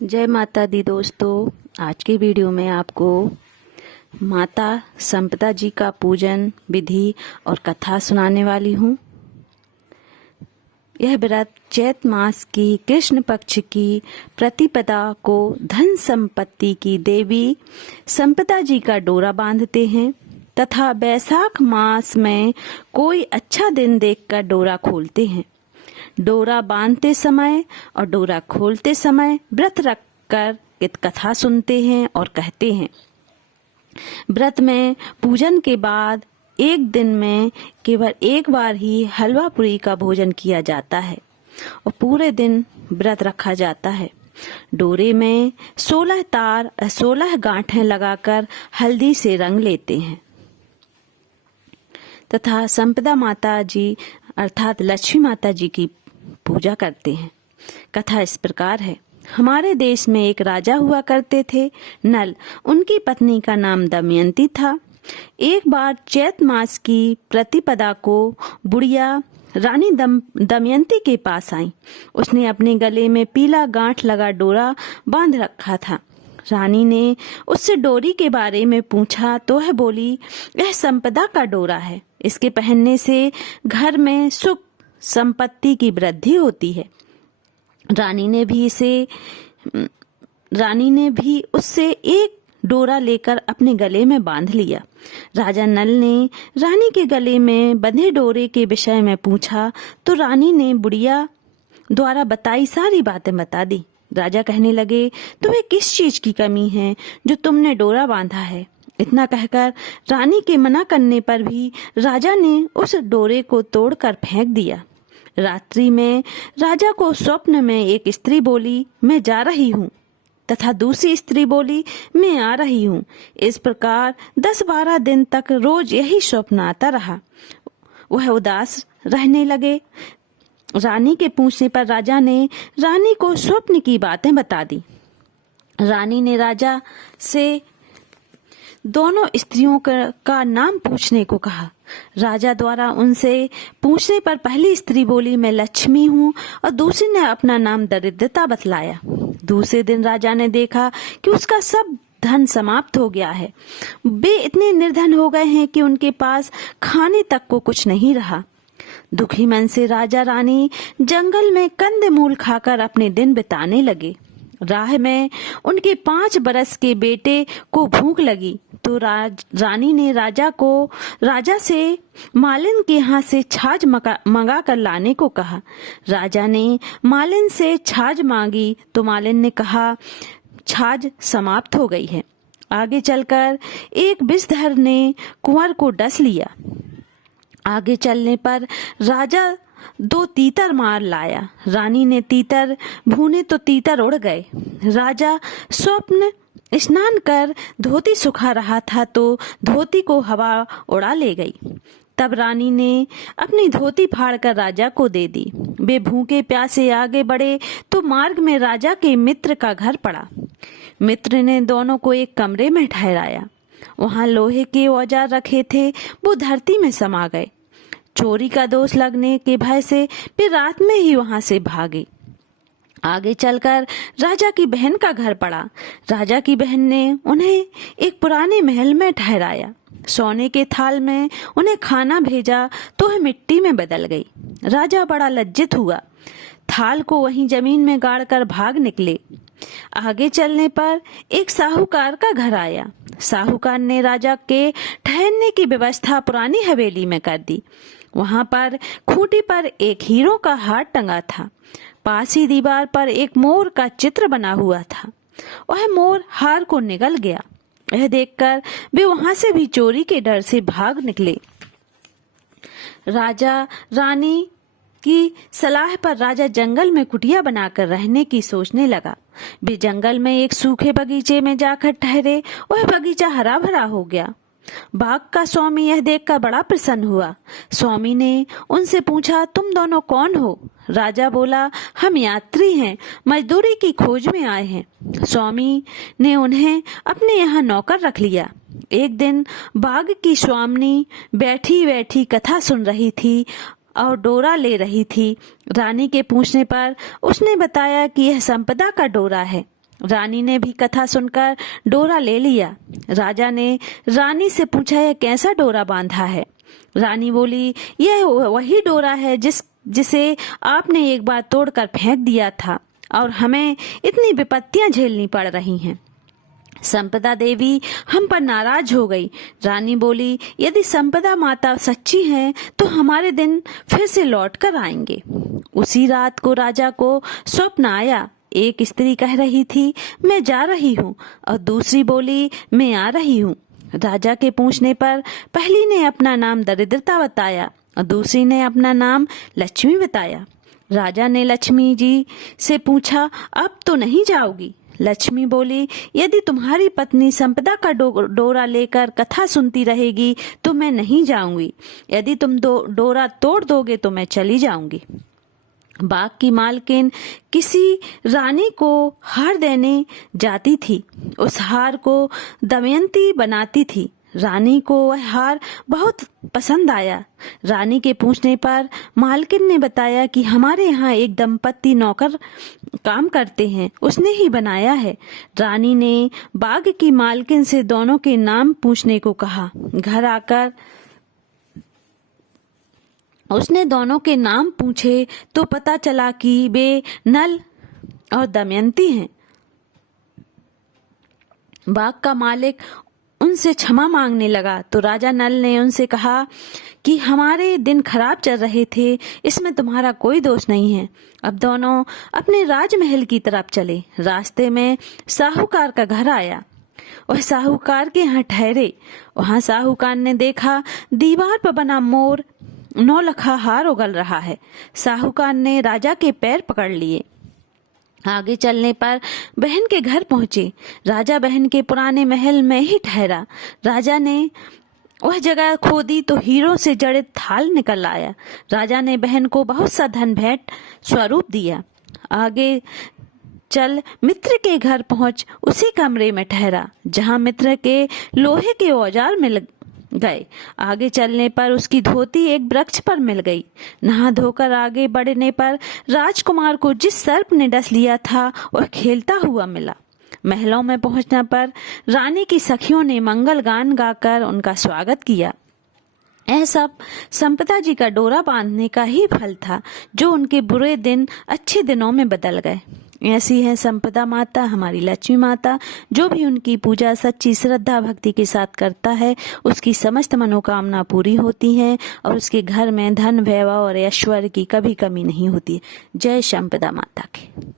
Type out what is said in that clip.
जय माता दी दोस्तों। आज के वीडियो में आपको माता संपदा जी का पूजन विधि और कथा सुनाने वाली हूँ। यह व्रत चैत मास की कृष्ण पक्ष की प्रतिपदा को धन संपत्ति की देवी संपदा जी का डोरा बांधते हैं तथा बैसाख मास में कोई अच्छा दिन देखकर डोरा खोलते हैं। डोरा बांधते समय और डोरा खोलते समय व्रत रखकर कथा सुनते हैं और कहते हैं। व्रत में पूजन के बाद एक दिन में केवल एक बार ही हलवा पूरी का भोजन किया जाता है और पूरे दिन व्रत रखा जाता है। डोरे में 16 तार 16 गांठें लगाकर हल्दी से रंग लेते हैं तथा संपदा माता जी अर्थात लक्ष्मी माता जी की पूजा करते हैं। कथा इस प्रकार है। हमारे देश में एक राजा हुआ करते थे नल। उनकी पत्नी का नाम दमयंती था। एक बार चैत मास की प्रतिपदा को बुढ़िया रानी दमयंती के पास आई। उसने अपने गले में पीला गांठ लगा डोरा बांध रखा था। रानी ने उससे डोरी के बारे में पूछा तो वह बोली, यह संपदा का डोरा है। इसके पहनने से घर में सुख संपत्ति की वृद्धि होती है। रानी ने भी उससे एक डोरा लेकर अपने गले में बांध लिया। राजा नल ने रानी के गले में बंधे डोरे के विषय में पूछा तो रानी ने बुढ़िया द्वारा बताई सारी बातें बता दी। राजा कहने लगे, तुम्हें किस चीज की कमी है जो तुमने डोरा बांधा है? इतना कहकर रानी के मना करने पर भी राजा ने उस डोरे को तोड़कर फेंक दिया। रात्रि में राजा को स्वप्न में एक स्त्री बोली, मैं जा रही हूँ, तथा दूसरी स्त्री बोली, मैं आ रही हूँ। इस प्रकार 10-12 दिन तक रोज यही स्वप्न आता रहा। वह उदास रहने लगे। रानी के पूछने पर राजा ने रानी को स्वप्न की बातें बता दी। रानी ने राजा से दोनों स्त्रियों का नाम पूछने को कहा। राजा द्वारा उनसे पूछने पर पहली स्त्री बोली, मैं लक्ष्मी हूँ, और दूसरी ने अपना नाम दरिद्रता बतलाया। दूसरे दिन राजा ने देखा कि उसका सब धन समाप्त हो गया है। वे इतने निर्धन हो गए हैं कि उनके पास खाने तक को कुछ नहीं रहा। दुखी मन से राजा रानी जंगल में कंदमूल खाकर अपने दिन बिताने लगे। राह में उनके 5 बरस के बेटे को भूख लगी तो रानी ने राजा से मालिन के यहाँ से छाछ मंगा कर लाने को कहा। राजा ने मालिन से छाछ मांगी तो मालिन ने कहा, छाछ समाप्त हो गई है। आगे चलकर एक विषधर ने कुंवर को डस लिया। आगे चलने पर राजा 2 तीतर मार लाया। रानी ने तीतर भूने तो तीतर उड़ गए। राजा स्वप्न स्नान कर धोती सुखा रहा था तो धोती को हवा उड़ा ले गई। तब रानी ने अपनी धोती फाड़कर राजा को दे दी। वे भूखे प्यासे आगे बढ़े तो मार्ग में राजा के मित्र का घर पड़ा। मित्र ने दोनों को एक कमरे में ठहराया। वहां लोहे के औजार रखे थे, वो धरती में समा गए। चोरी का दोष लगने के भय से वे रात में ही वहां से भागे। आगे चलकर राजा की बहन का घर पड़ा। राजा की बहन ने उन्हें एक पुराने महल में ठहराया। सोने के थाल में उन्हें खाना भेजा तो वह मिट्टी में बदल गई। राजा बड़ा लज्जित हुआ। थाल को वहीं जमीन में गाड़कर भाग निकले। आगे चलने पर एक साहूकार का घर आया। साहूकार ने राजा के ठहरने की व्यवस्था पुरानी हवेली में कर दी। वहां पर खूंटी पर एक हीरों का हार टंगा था। पास ही दीवार पर एक मोर का चित्र बना हुआ था। वह मोर हार को निगल गया। यह देखकर वे वहां से भी चोरी के डर से भाग निकले। राजा रानी की सलाह पर राजा जंगल में कुटिया बनाकर रहने की सोचने लगा। वे जंगल में एक सूखे बगीचे में जाकर ठहरे। वह बगीचा हरा भरा हो गया। बाग का स्वामी यह देखकर बड़ा प्रसन्न हुआ। स्वामी ने उनसे पूछा, तुम दोनों कौन हो? राजा बोला, हम यात्री हैं, मजदूरी की खोज में आए हैं। स्वामी ने उन्हें अपने यहाँ नौकर रख लिया। एक दिन बाग की स्वामिनी बैठी बैठी कथा सुन रही थी और डोरा ले रही थी। रानी के पूछने पर उसने बताया कि यह संपदा का डोरा है। रानी ने भी कथा सुनकर डोरा ले लिया। राजा ने रानी से पूछा, यह कैसा डोरा बांधा है? रानी बोली, यह वही डोरा है जिसे आपने एक बार तोड़कर फेंक दिया था और हमें इतनी विपत्तियां झेलनी पड़ रही हैं। संपदा देवी हम पर नाराज हो गई। रानी बोली, यदि संपदा माता सच्ची हैं तो हमारे दिन फिर से लौट कर आएंगे। उसी रात को राजा को स्वप्न आया। एक स्त्री कह रही थी, मैं जा रही हूँ, और दूसरी बोली, मैं आ रही हूँ। राजा के पूछने पर पहली ने अपना नाम दरिद्रता बताया और दूसरी ने अपना नाम लक्ष्मी बताया। राजा ने लक्ष्मी जी से पूछा, अब तो नहीं जाओगी? लक्ष्मी बोली, यदि तुम्हारी पत्नी संपदा का डोरा लेकर कथा सुनती रहेगी तो मैं नहीं जाऊंगी। यदि तुम डोरा तोड़ दोगे तो मैं चली जाऊंगी। बाग की मालकिन किसी रानी को हार देने जाती थी। उस हार को दमयंती बनाती थी। रानी को वह हार बहुत पसंद आया। रानी के पूछने पर मालकिन ने बताया कि हमारे यहाँ एक दंपत्ति नौकर काम करते हैं, उसने ही बनाया है। रानी ने बाग की मालकिन से दोनों के नाम पूछने को कहा। घर आकर उसने दोनों के नाम पूछे तो पता चला कि वे नल और दमयंती हैं। बाग का मालिक उनसे क्षमा मांगने लगा तो राजा नल ने उनसे कहा कि हमारे दिन खराब चल रहे थे, इसमें तुम्हारा कोई दोष नहीं है। अब दोनों अपने राजमहल की तरफ चले। रास्ते में साहूकार का घर आया। वह साहूकार के यहाँ ठहरे। वहां साहूकार ने देखा दीवार पर बना मोर नौलखा हार उगल रहा है। साहूकार ने राजा के पैर पकड़ लिए। आगे चलने पर बहन के घर पहुंचे। राजा बहन के पुराने महल में ही ठहरा। राजा ने वह जगह खोदी तो हीरों से जड़े थाल निकल आया। राजा ने बहन को बहुत सा धन भेंट स्वरूप दिया। आगे चल मित्र के घर पहुंच उसी कमरे में ठहरा जहां मित्र के लोहे के औजार मिल गए। आगे चलने पर उसकी धोती एक वृक्ष पर मिल गई। नहा धोकर आगे बढ़ने पर राजकुमार को जिस सर्प ने डस लिया था वह खेलता हुआ मिला। महलों में पहुंचने पर रानी की सखियों ने मंगल गान गाकर उनका स्वागत किया। यह सब संपदा जी का डोरा बांधने का ही फल था, जो उनके बुरे दिन अच्छे दिनों में बदल गए। ऐसी है संपदा माता, हमारी लक्ष्मी माता। जो भी उनकी पूजा सच्ची श्रद्धा भक्ति के साथ करता है उसकी समस्त मनोकामना पूरी होती है और उसके घर में धन वैभव और ऐश्वर्य की कभी कमी नहीं होती। जय संपदा माता की।